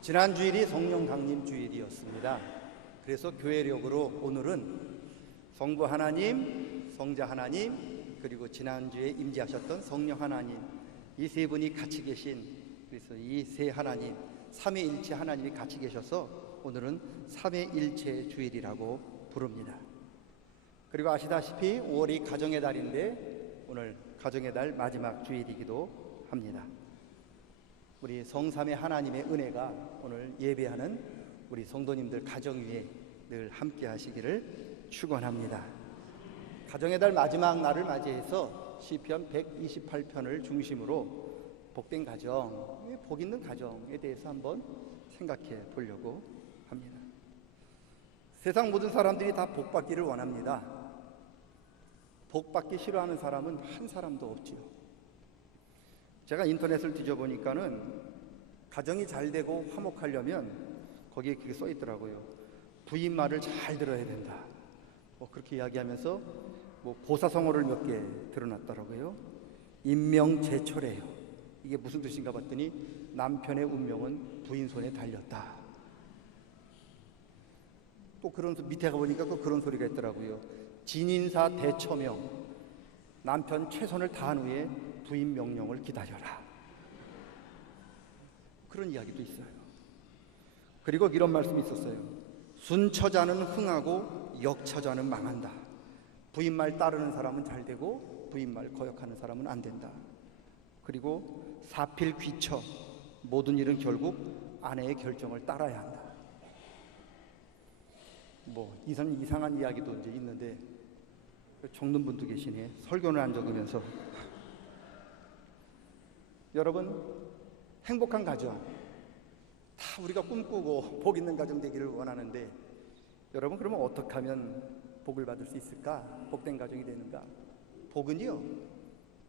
지난 주일이 성령 강림 주일이었습니다. 그래서 교회력으로 오늘은 성부 하나님, 성자 하나님, 그리고 지난주에 임재하셨던 성령 하나님 이 세 분이 같이 계신 그래서 이 세 하나님 삼위일체 하나님이 같이 계셔서 오늘은 삼위일체 주일이라고 부릅니다. 그리고 아시다시피 5월이 가정의 달인데 오늘 가정의 달 마지막 주일이기도 합니다. 우리 성삼의 하나님의 은혜가 오늘 예배하는 우리 성도님들 가정 위에 늘 함께 하시기를 축원합니다. 가정의 달 마지막 날을 맞이해서 시편 128편을 중심으로 복된 가정, 복 있는 가정에 대해서 한번 생각해 보려고 합니다. 세상 모든 사람들이 다 복 받기를 원합니다. 복 받기 싫어하는 사람은 한 사람도 없지요. 제가 인터넷을 뒤져보니까는 가정이 잘 되고 화목하려면 거기에 그게 써 있더라고요. 부인 말을 잘 들어야 된다. 뭐 그렇게 이야기하면서 뭐 보사성어를 몇 개 드러났더라고요. 인명제초래요. 이게 무슨 뜻인가 봤더니 남편의 운명은 부인 손에 달렸다. 또 그런 소- 밑에 가보니까 또 그런 소리가 있더라고요. 진인사 대처명. 남편 최선을 다한 후에 부인 명령을 기다려라. 그런 이야기도 있어요. 그리고 이런 말씀이 있었어요. 순처자는 흥하고 역처자는 망한다. 부인 말 따르는 사람은 잘 되고 부인 말 거역하는 사람은 안 된다. 그리고 사필 귀처 모든 일은 결국 아내의 결정을 따라야 한다. 뭐 이상 이상한 이야기도 이제 있는데 적는 분도 계시네. 설교는 안 적으면서 여러분 행복한 가정 다 우리가 꿈꾸고 복 있는 가정 되기를 원하는데 여러분 그러면 어떻게 하면 복을 받을 수 있을까? 복된 가정이 되는가? 복은요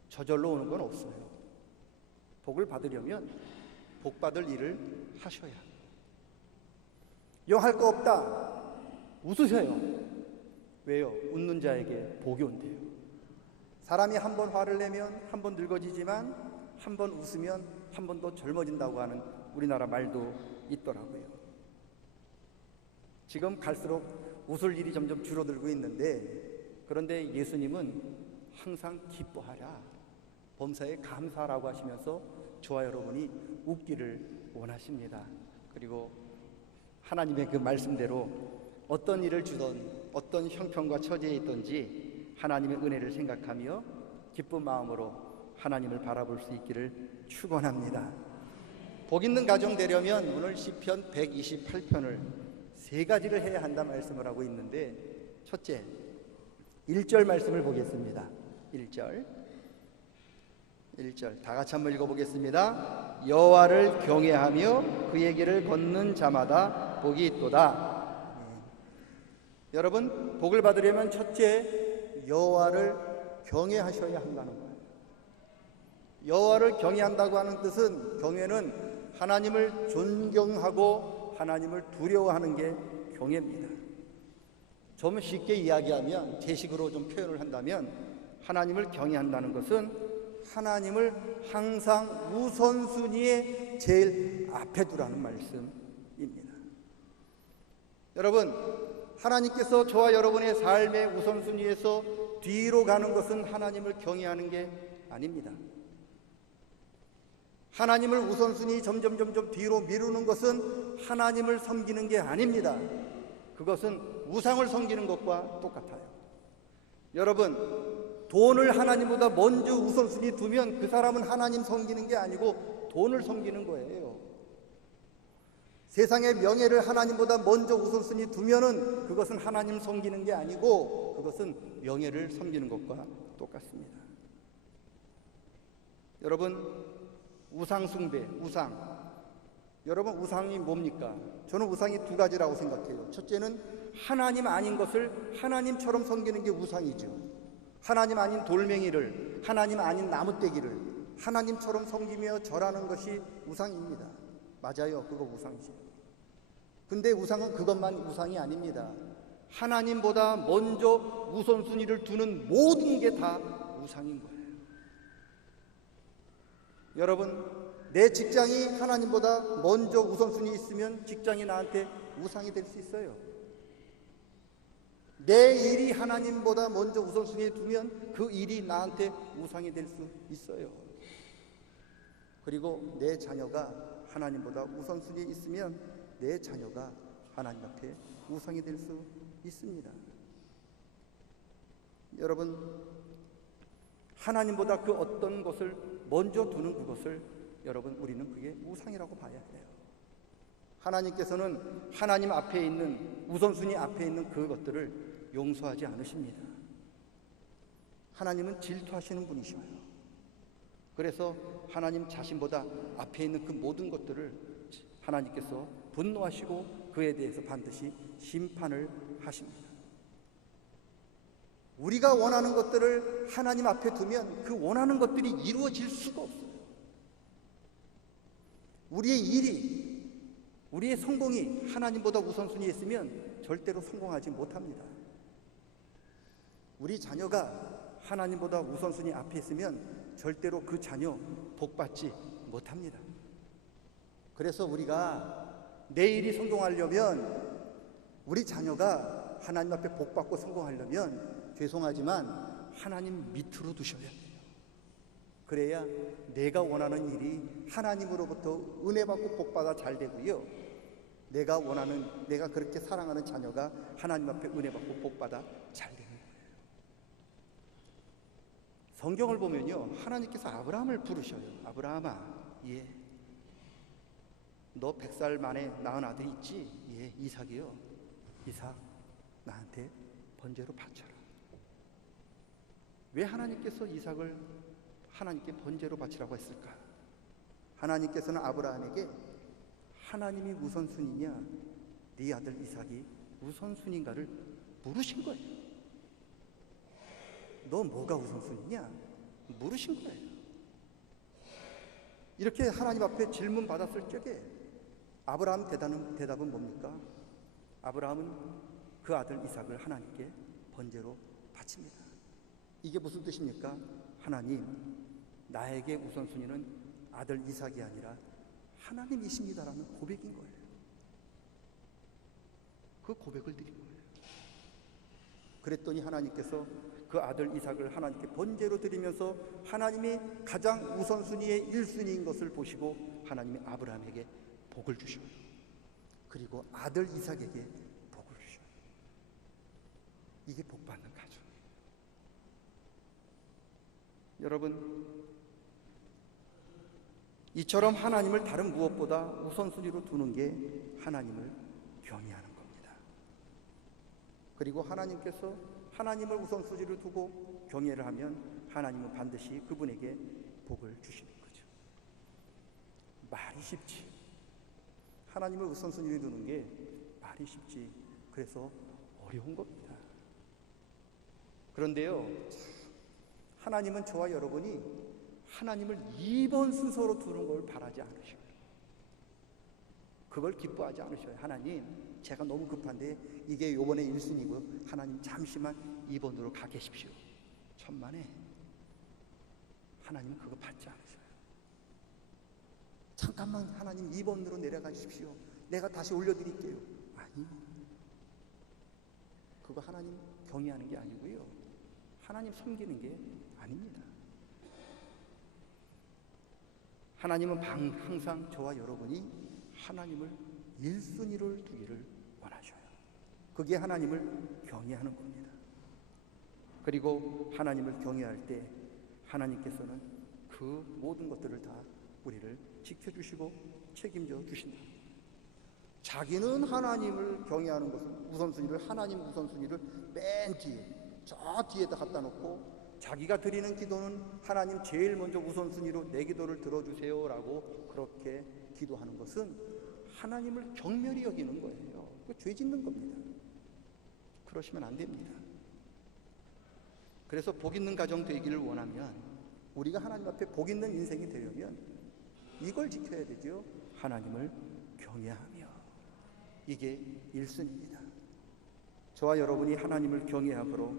저절로 오는 건 없어요. 복을 받으려면 복 받을 일을 하셔야. 영 할 거 없다. 웃으세요. 왜요? 웃는 자에게 복이 온대요. 사람이 한 번 화를 내면 한 번 늙어지지만 한 번 웃으면 한 번 더 젊어진다고 하는 우리나라 말도 있더라고요. 지금 갈수록 웃을 일이 점점 줄어들고 있는데 그런데 예수님은 항상 기뻐하라. 범사에 감사라고 하시면서 저와 여러분이 웃기를 원하십니다. 그리고 하나님의 그 말씀대로 어떤 일을 주던 어떤 형편과 처지에 있든지 하나님의 은혜를 생각하며 기쁜 마음으로 하나님을 바라볼 수 있기를 축원합니다. 복 있는 가정 되려면 오늘 시편 128편을 세 가지를 해야 한다 말씀을 하고 있는데 첫째 1절 말씀을 보겠습니다. 1절 1절 다 같이 한번 읽어 보겠습니다. 여호와를 경외하며 그의 길을 걷는 자마다 복이 있도다. 네. 여러분 복을 받으려면 첫째 여호와를 경외하셔야 한다는. 여호와를 경외한다고 하는 뜻은 경외는 하나님을 존경하고 하나님을 두려워하는 게 경외입니다. 좀 쉽게 이야기하면 제식으로 좀 표현을 한다면 하나님을 경외한다는 것은 하나님을 항상 우선순위에 제일 앞에 두라는 말씀입니다. 여러분, 하나님께서 저와 여러분의 삶의 우선순위에서 뒤로 가는 것은 하나님을 경외하는 게 아닙니다. 하나님을 우선순위 점점 점점 뒤로 미루는 것은 하나님을 섬기는 게 아닙니다. 그것은 우상을 섬기는 것과 똑같아요. 여러분, 돈을 하나님보다 먼저 우선순위 두면 그 사람은 하나님 섬기는 게 아니고 돈을 섬기는 거예요. 세상의 명예를 하나님보다 먼저 우선순위 두면은 그것은 하나님 섬기는 게 아니고 그것은 명예를 섬기는 것과 똑같습니다. 여러분, 우상 숭배, 우상. 여러분 우상이 뭡니까? 저는 우상이 두 가지라고 생각해요. 첫째는 하나님 아닌 것을 하나님처럼 섬기는 게 우상이죠. 하나님 아닌 돌멩이를, 하나님 아닌 나무떼기를 하나님처럼 섬기며 절하는 것이 우상입니다. 맞아요. 그거 우상이죠. 근데 우상은 그것만 우상이 아닙니다. 하나님보다 먼저 우선순위를 두는 모든 게 다 우상인 거예요. 여러분, 내 직장이 하나님보다 먼저 우선순위 있으면 직장이 나한테 우상이 될 수 있어요. 내 일이 하나님보다 먼저 우선순위에 두면 그 일이 나한테 우상이 될 수 있어요. 그리고 내 자녀가 하나님보다 우선순위에 있으면 내 자녀가 하나님 앞에 우상이 될 수 있습니다. 여러분, 하나님보다 그 어떤 것을 먼저 두는 그것을 여러분 우리는 그게 우상이라고 봐야 해요. 하나님께서는 하나님 앞에 있는 우선순위 앞에 있는 그것들을 용서하지 않으십니다. 하나님은 질투하시는 분이셔요. 그래서 하나님 자신보다 앞에 있는 그 모든 것들을 하나님께서 분노하시고 그에 대해서 반드시 심판을 하십니다. 우리가 원하는 것들을 하나님 앞에 두면 그 원하는 것들이 이루어질 수가 없어요. 우리의 일이, 우리의 성공이 하나님보다 우선순위에 있으면 절대로 성공하지 못합니다. 우리 자녀가 하나님보다 우선순위 앞에 있으면 절대로 그 자녀 복받지 못합니다. 그래서 우리가 내 일이 성공하려면 우리 자녀가 하나님 앞에 복받고 성공하려면 죄송하지만 하나님 밑으로 두셔야 돼요. 그래야 내가 원하는 일이 하나님으로부터 은혜 받고 복 받아 잘 되고요. 내가 원하는 내가 그렇게 사랑하는 자녀가 하나님 앞에 은혜 받고 복 받아 잘 되는 거예요. 성경을 보면요. 하나님께서 아브라함을 부르셔요. 아브라함아, 예. 너백살 만에 낳은 아들 있지? 예, 이삭이요. 이삭, 나한테 번제로 바쳐라. 왜 하나님께서 이삭을 하나님께 번제로 바치라고 했을까? 하나님께서는 아브라함에게 하나님이 우선순위냐, 네 아들 이삭이 우선순위인가를 물으신 거예요. 너 뭐가 우선순위냐? 물으신 거예요. 이렇게 하나님 앞에 질문 받았을 적에 아브라함 대답은, 대답은 뭡니까? 아브라함은 그 아들 이삭을 하나님께 번제로 바칩니다. 이게 무슨 뜻입니까? 하나님, 나에게 우선순위는 아들 이삭이 아니라 하나님이십니다라는 고백인 거예요. 그 고백을 드린 거예요. 그랬더니 하나님께서 그 아들 이삭을 하나님께 번제로 드리면서 하나님이 가장 우선순위의 1순위인 것을 보시고 하나님이 아브라함에게 복을 주셔요. 그리고 아들 이삭에게 복을 주셔요. 이게 복 받는 가정. 여러분, 이처럼 하나님을 다른 무엇보다 우선순위로 두는 게 하나님을 경외하는 겁니다. 그리고 하나님께서 하나님을 우선순위로 두고 경외를 하면 하나님은 반드시 그분에게 복을 주시는 거죠. 말이 쉽지. 하나님을 우선순위로 두는 게 말이 쉽지. 그래서 어려운 겁니다. 그런데요, 하나님은 저와 여러분이 하나님을 2번 순서로 두는 걸 바라지 않으셔요. 그걸 기뻐하지 않으셔요. 하나님, 제가 너무 급한데 이게 요번에 1순위고 하나님 잠시만 2번으로 가 계십시오. 천만에 하나님 그거 받지 않으셔요. 잠깐만 하나님 2번으로 내려가 주십시오. 내가 다시 올려드릴게요. 아니, 그거 하나님 경외하는 게 아니고요. 하나님 섬기는 게 아닙니다. 하나님은 방, 항상 저와 여러분이 하나님을 1순위를 두기를 원하셔요. 그게 하나님을 경외하는 겁니다. 그리고 하나님을 경외할 때 하나님께서는 그 모든 것들을 다 우리를 지켜주시고 책임져 주신다. 자기는 하나님을 경외하는 것은 우선순위를 하나님 우선순위를 맨 뒤에 저 뒤에다 갖다 놓고 자기가 드리는 기도는 하나님 제일 먼저 우선순위로 내 기도를 들어주세요라고 그렇게 기도하는 것은 하나님을 경멸히 여기는 거예요. 죄 짓는 겁니다. 그러시면 안 됩니다. 그래서 복 있는 가정 되기를 원하면 우리가 하나님 앞에 복 있는 인생이 되려면 이걸 지켜야 되죠. 하나님을 경외하며 이게 일순입니다. 저와 여러분이 하나님을 경외함으로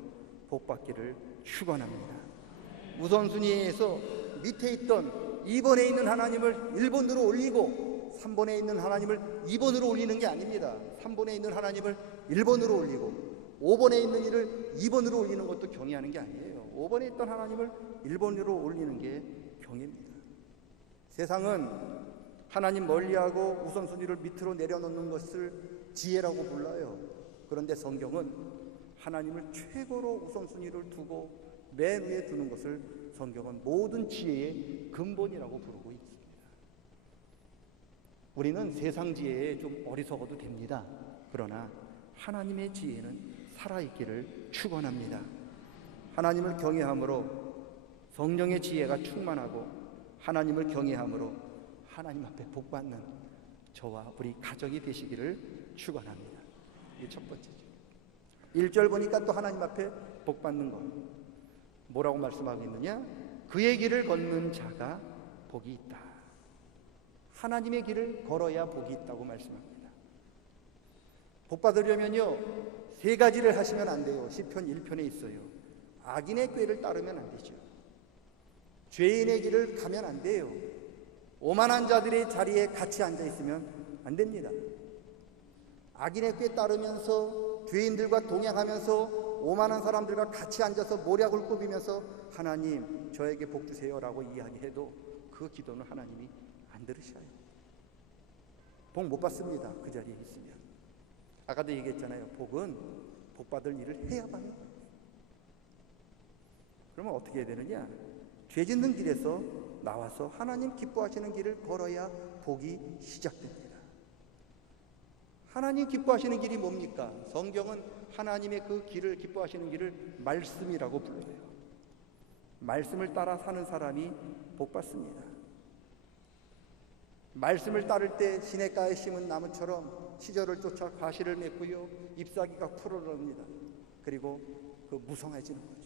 복 받기를 축원합니다. 우선순위에서 밑에 있던 2번에 있는 하나님을 1번으로 올리고 3번에 있는 하나님을 2번으로 올리는 게 아닙니다. 3번에 있는 하나님을 1번으로 올리고 5번에 있는 일을 2번으로 올리는 것도 경의하는 게 아니에요. 5번에 있던 하나님을 1번으로 올리는 게 경입니다. 세상은 하나님 멀리하고 우선순위를 밑으로 내려놓는 것을 지혜라고 불러요. 그런데 성경은 하나님을 최고로 우선순위를 두고 맨 위에 두는 것을 성경은 모든 지혜의 근본이라고 부르고 있습니다. 우리는 세상 지혜에 좀 어리석어도 됩니다. 그러나 하나님의 지혜는 살아있기를 축원합니다. 하나님을 경외함으로 성령의 지혜가 충만하고 하나님을 경외함으로 하나님 앞에 복 받는 저와 우리 가족이 되시기를 축원합니다. 이게 첫 번째죠. 1절 보니까 또 하나님 앞에 복 받는 것. 뭐라고 말씀하고 있느냐? 그의 길을 걷는 자가 복이 있다. 하나님의 길을 걸어야 복이 있다고 말씀합니다. 복 받으려면요. 세 가지를 하시면 안 돼요. 시편 1편에 있어요. 악인의 꾀를 따르면 안 되죠. 죄인의 길을 가면 안 돼요. 오만한 자들의 자리에 같이 앉아 있으면 안 됩니다. 악인의 꾀 따르면서 죄인들과 동행하면서 오만한 사람들과 같이 앉아서 모략을 꾸비면서 하나님 저에게 복 주세요라고 이야기해도 그 기도는 하나님이 안 들으셔요. 복 못 받습니다. 그 자리에 있으면. 아까도 얘기했잖아요. 복은 복 받을 일을 해야 받는 거예요. 그러면 어떻게 해야 되느냐? 죄 짓는 길에서 나와서 하나님 기뻐하시는 길을 걸어야 복이 시작됩니다. 하나님 기뻐하시는 길이 뭡니까? 성경은 하나님의 그 길을 기뻐하시는 길을 말씀이라고 불러요. 말씀을 따라 사는 사람이 복 받습니다. 말씀을 따를 때 시냇가에 심은 나무처럼 시절을 쫓아 과실을 맺고요. 잎사귀가 풀어납니다. 그리고 그 무성해지는 거죠.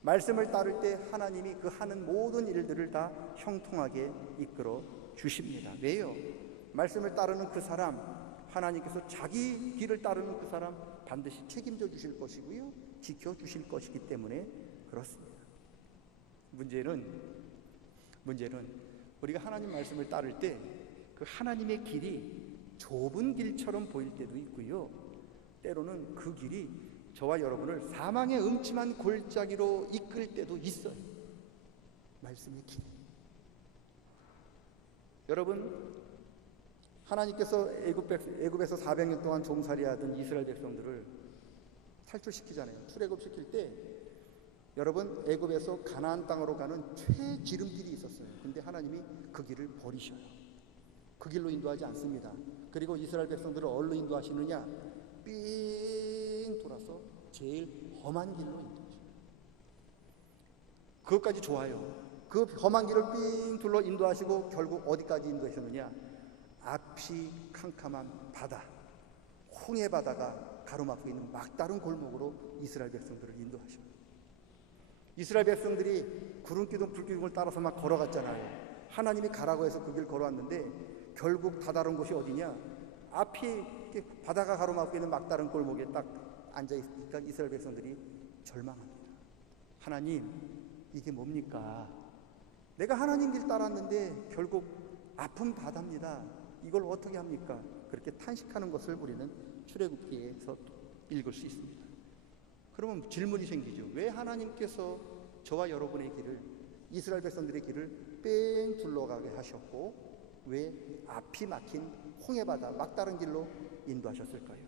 말씀을 따를 때 하나님이 그 하는 모든 일들을 다 형통하게 이끌어 주십니다. 왜요? 말씀을 따르는 그 사람, 하나님께서 자기 길을 따르는 그 사람 반드시 책임져 주실 것이고요. 지켜 주실 것이기 때문에 그렇습니다. 문제는 문제는 우리가 하나님 말씀을 따를 때 그 하나님의 길이 좁은 길처럼 보일 때도 있고요. 때로는 그 길이 저와 여러분을 사망의 음침한 골짜기로 이끌 때도 있어요. 말씀의 길. 여러분 하나님께서 애굽 백, 애굽에서 400년 동안 종살이하던 이스라엘 백성들을 탈출시키잖아요. 출애굽 시킬 때 여러분 애굽에서 가나안 땅으로 가는 최지름길이 있었어요. 근데 하나님이 그 길을 버리셔요. 그 길로 인도하지 않습니다. 그리고 이스라엘 백성들을 어디로 인도하시느냐? 삥 돌아서 제일 험한 길로 인도하셔요. 그것까지 좋아요. 그 험한 길을 삥 둘러 인도하시고 결국 어디까지 인도하셨느냐? 앞이 캄캄한 바다, 홍해 바다가 가로막고 있는 막다른 골목으로 이스라엘 백성들을 인도하셔요. 이스라엘 백성들이 구름 기둥 불 기둥을 따라서 막 걸어갔잖아요. 하나님이 가라고 해서 그 길 걸어왔는데 결국 다다른 곳이 어디냐? 앞이 바다가 가로막고 있는 막다른 골목에 딱 앉아 있으니까 이스라엘 백성들이 절망합니다. 하나님, 이게 뭡니까? 내가 하나님 길 따랐는데 결국 아픈 바다입니다. 이걸 어떻게 합니까? 그렇게 탄식하는 것을 우리는 출애굽기에서 읽을 수 있습니다. 그러면 질문이 생기죠. 왜 하나님께서 저와 여러분의 길을 이스라엘 백성들의 길을 뺑 둘러가게 하셨고 왜 앞이 막힌 홍해바다 막다른 길로 인도하셨을까요?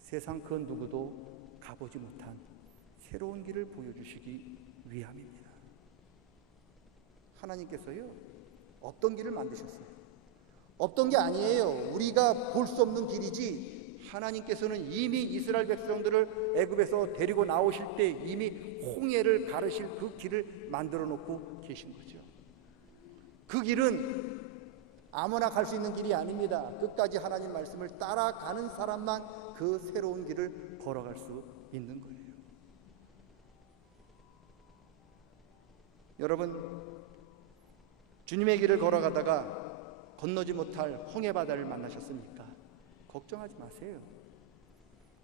세상 그 누구도 가보지 못한 새로운 길을 보여주시기 위함입니다. 하나님께서요 없던 길을 만드셨어요. 없던 게 아니에요. 우리가 볼 수 없는 길이지. 하나님께서는 이미 이스라엘 백성들을 애굽에서 데리고 나오실 때 이미 홍해를 가르실 그 길을 만들어 놓고 계신 거죠. 그 길은 아무나 갈 수 있는 길이 아닙니다. 끝까지 하나님 말씀을 따라가는 사람만 그 새로운 길을 걸어갈 수 있는 거예요. 여러분, 주님의 길을 걸어가다가 건너지 못할 홍해 바다를 만나셨습니까? 걱정하지 마세요.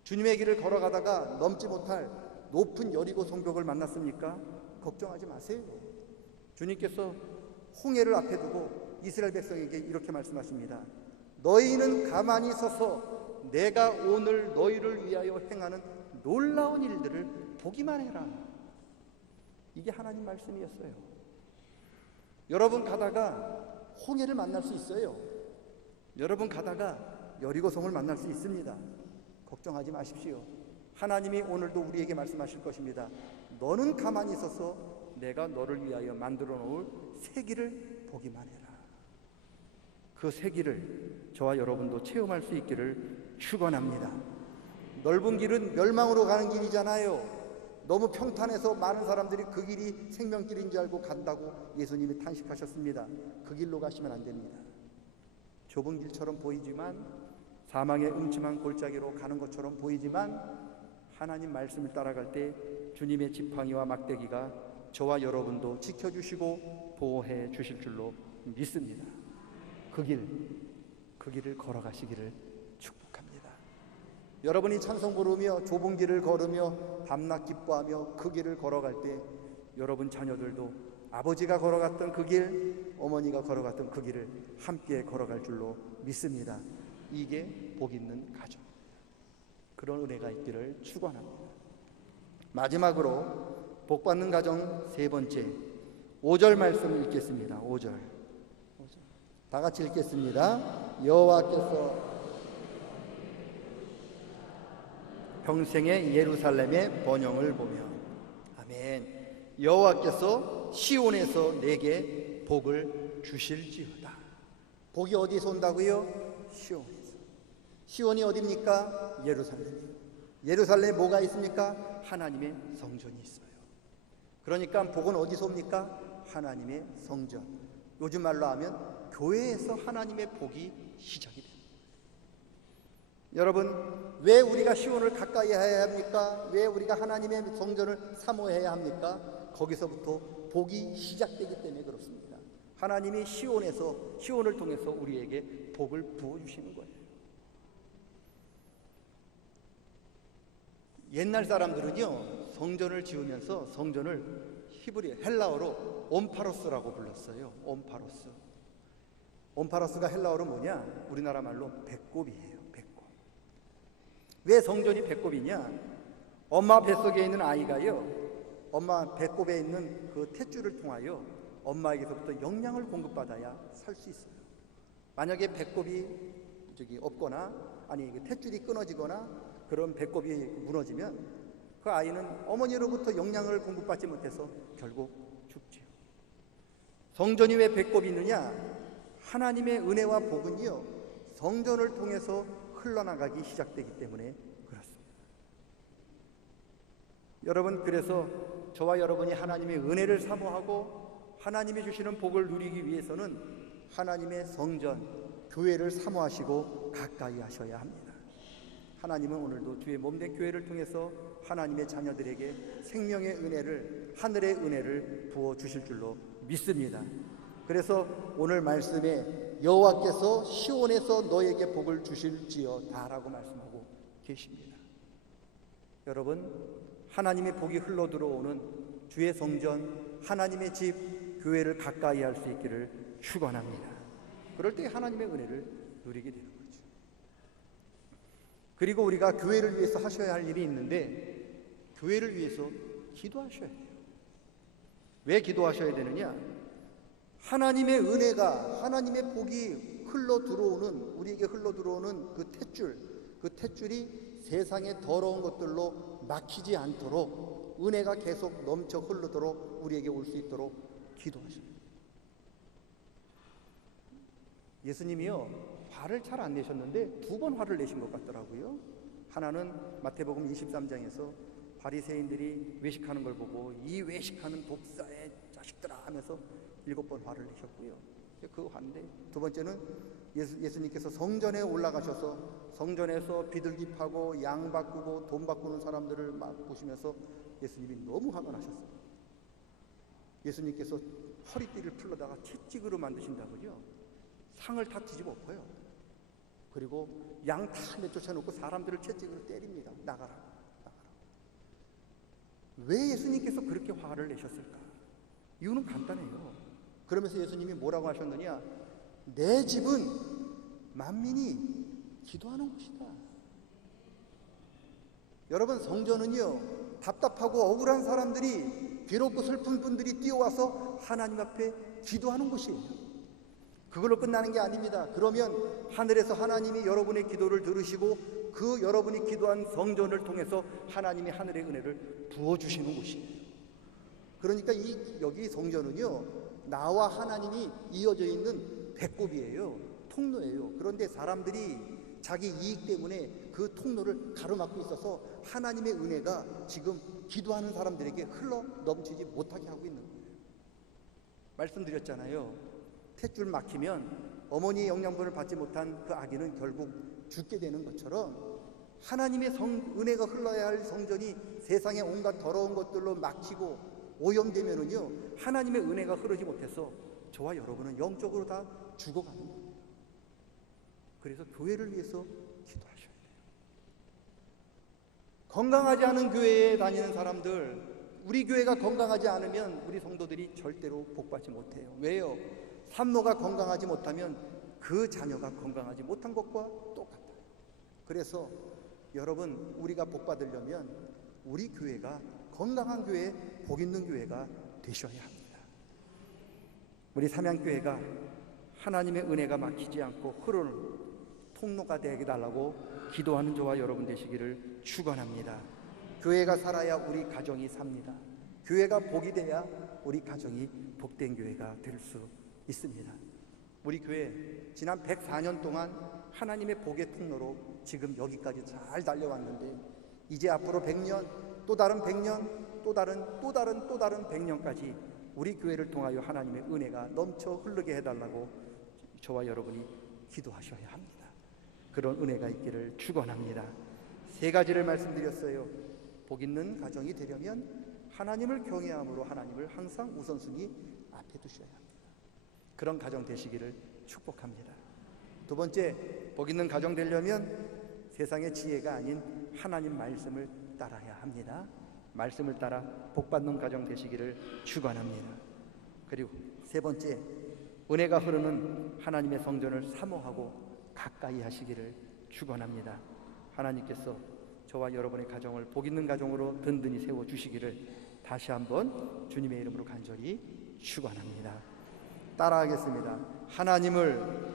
주님의 길을 걸어가다가 넘지 못할 높은 여리고 성벽을 만났습니까? 걱정하지 마세요. 주님께서 홍해를 앞에 두고 이스라엘 백성에게 이렇게 말씀하십니다. 너희는 가만히 서서 내가 오늘 너희를 위하여 행하는 놀라운 일들을 보기만 해라. 이게 하나님 말씀이었어요. 여러분 가다가 홍해를 만날 수 있어요. 여러분 가다가 여리고성을 만날 수 있습니다. 걱정하지 마십시오. 하나님이 오늘도 우리에게 말씀하실 것입니다. 너는 가만히 있어서 내가 너를 위하여 만들어 놓을 새 길을 보기만 해라. 그새 길을 저와 여러분도 체험할 수 있기를 축원합니다. 넓은 길은 멸망으로 가는 길이잖아요. 너무 평탄해서 많은 사람들이 그 길이 생명길인 줄 알고 간다고 예수님이 탄식하셨습니다. 그 길로 가시면 안 됩니다. 좁은 길처럼 보이지만 사망의 음침한 골짜기로 가는 것처럼 보이지만 하나님 말씀을 따라갈 때 주님의 지팡이와 막대기가 저와 여러분도 지켜주시고 보호해 주실 줄로 믿습니다. 그 길, 그 길을 걸어가시기를. 여러분이 찬송 부르며 좁은 길을 걸으며 밤낮 기뻐하며 그 길을 걸어갈 때 여러분 자녀들도 아버지가 걸어갔던 그 길, 어머니가 걸어갔던 그 길을 함께 걸어갈 줄로 믿습니다. 이게 복 있는 가정. 그런 은혜가 있기를 축원합니다. 마지막으로 복 받는 가정 세 번째 5절 말씀을 읽겠습니다. 5절. 다 같이 읽겠습니다. 여호와께서 평생의 예루살렘의 번영을 보며 아멘. 여호와께서 시온에서 내게 복을 주실지어다. 복이 어디서 온다고요? 시온에서. 시온이 어디입니까? 예루살렘. 예루살렘에 뭐가 있습니까? 하나님의 성전이 있어요. 그러니까 복은 어디서 옵니까? 하나님의 성전. 요즘 말로 하면 교회에서 하나님의 복이 시작이 됩니다. 여러분, 왜 우리가 시온을 가까이 해야 합니까? 왜 우리가 하나님의 성전을 사모해야 합니까? 거기서부터 복이 시작되기 때문에 그렇습니다. 하나님이 시온에서 시온을 통해서 우리에게 복을 부어 주시는 거예요. 옛날 사람들은요 성전을 지으면서 성전을 히브리 헬라어로 옴파로스라고 불렀어요. 옴파로스. 옴파로스가 헬라어로 뭐냐? 우리나라 말로 배꼽이에요. 왜 성전이 배꼽이냐? 엄마 뱃속에 있는 아이가요. 엄마 배꼽에 있는 그 탯줄을 통하여 엄마에게서부터 영양을 공급받아야 살 수 있어요. 만약에 배꼽이 저기 없거나 아니 그 탯줄이 끊어지거나 그런 배꼽이 무너지면 그 아이는 어머니로부터 영양을 공급받지 못해서 결국 죽지요. 성전이 왜 배꼽이 있느냐? 하나님의 은혜와 복은요, 성전을 통해서 흘러나가기 시작되기 때문에 그렇습니다. 여러분, 그래서 저와 여러분이 하나님의 은혜를 사모하고 하나님이 주시는 복을 누리기 위해서는 하나님의 성전, 교회를 사모하시고 가까이 하셔야 합니다. 하나님은 오늘도 주의 몸된 교회를 통해서 하나님의 자녀들에게 생명의 은혜를 하늘의 은혜를 부어 주실 줄로 믿습니다. 그래서 오늘 말씀에 여호와께서 시온에서 너에게 복을 주실지어다라고 말씀하고 계십니다. 여러분 하나님의 복이 흘러 들어오는 주의 성전 하나님의 집 교회를 가까이 할 수 있기를 축원합니다. 그럴 때 하나님의 은혜를 누리게 되는 거죠. 그리고 우리가 교회를 위해서 하셔야 할 일이 있는데 교회를 위해서 기도하셔야 돼요. 왜 기도하셔야 되느냐? 하나님의 은혜가 하나님의 복이 흘러 들어오는 우리에게 흘러 들어오는 그 탯줄 그 탯줄이 세상의 더러운 것들로 막히지 않도록 은혜가 계속 넘쳐 흐르도록 우리에게 올 수 있도록 기도하십니다. 예수님이요 화를 잘 안 내셨는데 두 번 화를 내신 것 같더라고요. 하나는 마태복음 23장에서 바리새인들이 외식하는 걸 보고 이 외식하는 독사의 자식들아 하면서 일곱 번 화를 내셨고요. 그 화인데 두 번째는 예수, 예수님께서 성전에 올라가셔서 성전에서 비둘기 파고 양 바꾸고 돈 바꾸는 사람들을 막 보시면서 예수님이 너무 화가 나셨어요. 예수님께서 허리띠를 풀러다가 채찍으로 만드신다고요. 상을 다 뒤집어 엎어요. 그리고 양 다 내쫓아놓고 사람들을 채찍으로 때립니다. 나가라, 나가라. 왜 예수님께서 그렇게 화를 내셨을까? 이유는 간단해요. 그러면서 예수님이 뭐라고 하셨느냐? 내 집은 만민이 기도하는 곳이다. 여러분 성전은요 답답하고 억울한 사람들이 괴롭고 슬픈 분들이 뛰어와서 하나님 앞에 기도하는 곳이에요. 그걸로 끝나는 게 아닙니다. 그러면 하늘에서 하나님이 여러분의 기도를 들으시고 그 여러분이 기도한 성전을 통해서 하나님이 하늘의 은혜를 부어 주시는 곳이에요. 그러니까 이 여기 성전은요 나와 하나님이 이어져 있는 배꼽이에요. 통로예요. 그런데 사람들이 자기 이익 때문에 그 통로를 가로막고 있어서 하나님의 은혜가 지금 기도하는 사람들에게 흘러 넘치지 못하게 하고 있는 거예요. 말씀드렸잖아요. 탯줄 막히면 어머니의 영양분을 받지 못한 그 아기는 결국 죽게 되는 것처럼 하나님의 성, 은혜가 흘러야 할 성전이 세상의 온갖 더러운 것들로 막히고 오염되면은요 하나님의 은혜가 흐르지 못해서 저와 여러분은 영적으로 다 죽어가는 거예요. 그래서 교회를 위해서 기도하셔야 돼요. 건강하지 않은 교회에 다니는 사람들, 우리 교회가 건강하지 않으면 우리 성도들이 절대로 복받지 못해요. 왜요? 산모가 건강하지 못하면 그 자녀가 건강하지 못한 것과 똑같아요. 그래서 여러분, 우리가 복 받으려면 우리 교회가 건강한 교회, 복 있는 교회가 되셔야 합니다. 우리 삼양교회가 하나님의 은혜가 막히지 않고 흐르는 통로가 되게 달라고 기도하는 저와 여러분 되시기를 축원합니다. 교회가 살아야 우리 가정이 삽니다. 교회가 복이 돼야 우리 가정이 복된 교회가 될 수 있습니다. 우리 교회 지난 104년 동안 하나님의 복의 통로로 지금 여기까지 잘 달려왔는데 이제 앞으로 100년 또 다른 100년 또 다른 또 다른 또 다른 100년까지 우리 교회를 통하여 하나님의 은혜가 넘쳐 흐르게 해달라고 저와 여러분이 기도하셔야 합니다. 그런 은혜가 있기를 축원합니다. 세 가지를 말씀드렸어요. 복 있는 가정이 되려면 하나님을 경외함으로 하나님을 항상 우선순위 앞에 두셔야 합니다. 그런 가정 되시기를 축복합니다. 두 번째, 복 있는 가정 되려면 세상의 지혜가 아닌 하나님 말씀을 따라야 합니다. 말씀을 따라 복 받는 가정 되시기를 축원합니다. 그리고 세 번째, 은혜가 흐르는 하나님의 성전을 사모하고 가까이 하시기를 축원합니다. 하나님께서 저와 여러분의 가정을 복 있는 가정으로 든든히 세워 주시기를 다시 한번 주님의 이름으로 간절히 축원합니다. 따라하겠습니다. 하나님을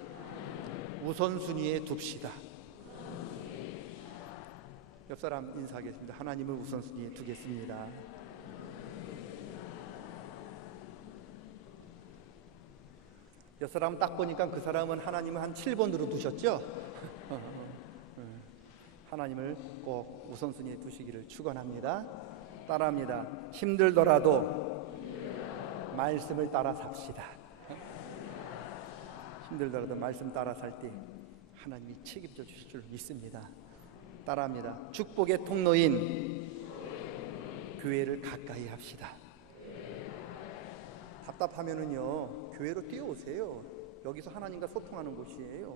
우선순위에 둡시다. 옆 사람 인사하겠습니다. 하나님을 우선순위에 두겠습니다. 옆 사람 딱 보니까 그 사람은 하나님을 한 7번으로 두셨죠? 하나님을 꼭 우선순위에 두시기를 축원합니다. 따라합니다. 힘들더라도 말씀을 따라 삽시다. 힘들더라도 말씀 따라 살 때 하나님이 책임져 주실 줄 믿습니다. 따라합니다. 축복의 통로인 교회를 가까이 합시다. 답답하면은요 교회로 뛰어오세요. 여기서 하나님과 소통하는 곳이에요.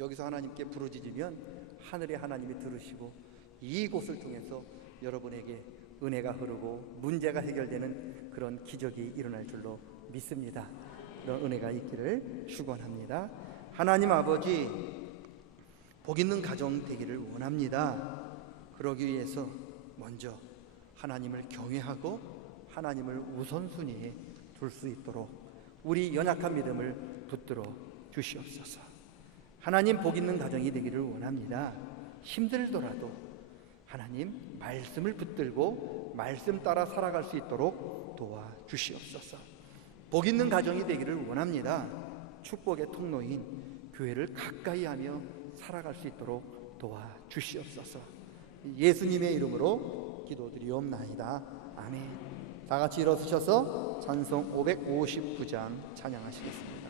여기서 하나님께 부르짖으면 하늘의 하나님이 들으시고 이곳을 통해서 여러분에게 은혜가 흐르고 문제가 해결되는 그런 기적이 일어날 줄로 믿습니다. 그런 은혜가 있기를 축원합니다. 하나님 아버지 복 있는 가정 되기를 원합니다. 그러기 위해서 먼저 하나님을 경외하고 하나님을 우선순위에 둘 수 있도록 우리 연약한 믿음을 붙들어 주시옵소서. 하나님 복 있는 가정이 되기를 원합니다. 힘들더라도 하나님 말씀을 붙들고 말씀 따라 살아갈 수 있도록 도와 주시옵소서. 복 있는 가정이 되기를 원합니다. 축복의 통로인 교회를 가까이 하며 살아갈 수 있도록 도와 주시옵소서. 예수님의 이름으로 기도드리옵나이다. 아멘. 다 같이 일어서셔서 찬송 559장 찬양하시겠습니다.